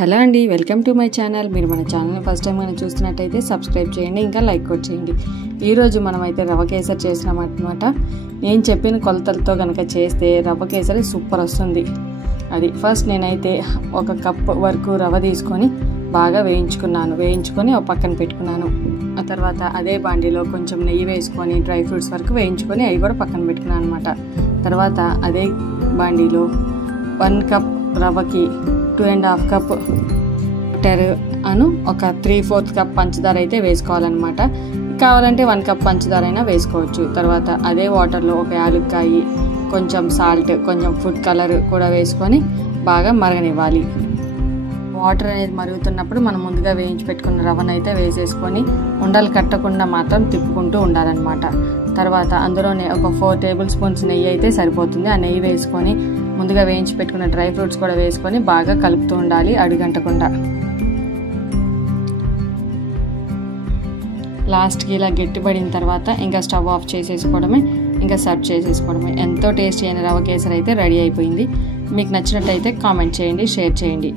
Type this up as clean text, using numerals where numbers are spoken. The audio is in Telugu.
హలో అండి, వెల్కమ్ టు మై ఛానల్. మీరు మన ఛానల్ని ఫస్ట్ టైం కానీ చూస్తున్నట్టయితే సబ్స్క్రైబ్ చేయండి, ఇంకా లైక్ కూడా చేయండి. ఈరోజు మనమైతే రవ్వ కేసరి చేసినామన్నమాట. నేను చెప్పిన కొలతలతో కనుక చేస్తే రవ్వ కేసరి సూపర్ వస్తుంది. అది ఫస్ట్ నేనైతే 1 కప్ వరకు రవ్వ తీసుకొని బాగా వేయించుకొని ఒక పక్కన పెట్టుకున్నాను. ఆ తర్వాత అదే బాండీలో కొంచెం నెయ్యి వేసుకొని డ్రై ఫ్రూట్స్ వరకు వేయించుకొని అవి కూడా పక్కన పెట్టుకున్నాను అనమాట. తర్వాత అదే బాండీలో 1 కప్ రవ్వకి 2.5 కప్ వాటర్ అను ఒక 3/4 కప్ పంచదార అయితే వేసుకోవాలన్నమాట. కావాలంటే 1 కప్ పంచదార అయినా వేసుకోవచ్చు. తర్వాత అదే వాటర్లో ఒక యాలక్కాయ, కొంచెం సాల్ట్, కొంచెం ఫుడ్ కలర్ కూడా వేసుకొని బాగా మరగనివ్వాలి. వాటర్ అనేది మరుగుతున్నప్పుడు మనం ముందుగా వేయించి పెట్టుకున్న రవ్వను అయితే వేసేసుకొని ఉండలు కట్టకుండా మాత్రం తిప్పుకుంటూ ఉండాలన్నమాట. తర్వాత అందులోనే ఒక 4 టేబుల్ స్పూన్స్ నెయ్యి అయితే సరిపోతుంది. ఆ నెయ్యి వేసుకొని ముందుగా వేయించి పెట్టుకున్న డ్రై ఫ్రూట్స్ కూడా వేసుకొని బాగా కలుపుతూ ఉండాలి అడుగంటకుండా. లాస్ట్కి ఇలా గట్టిపడిన తర్వాత ఇంకా స్టవ్ ఆఫ్ చేసేసుకోవడమే, ఇంకా సర్వ్ చేసేసుకోవడమే. ఎంతో టేస్టీ అయిన రవ్వ కేసరి అయితే రెడీ అయిపోయింది. మీకు నచ్చినట్టయితే కామెంట్ చేయండి, షేర్ చేయండి.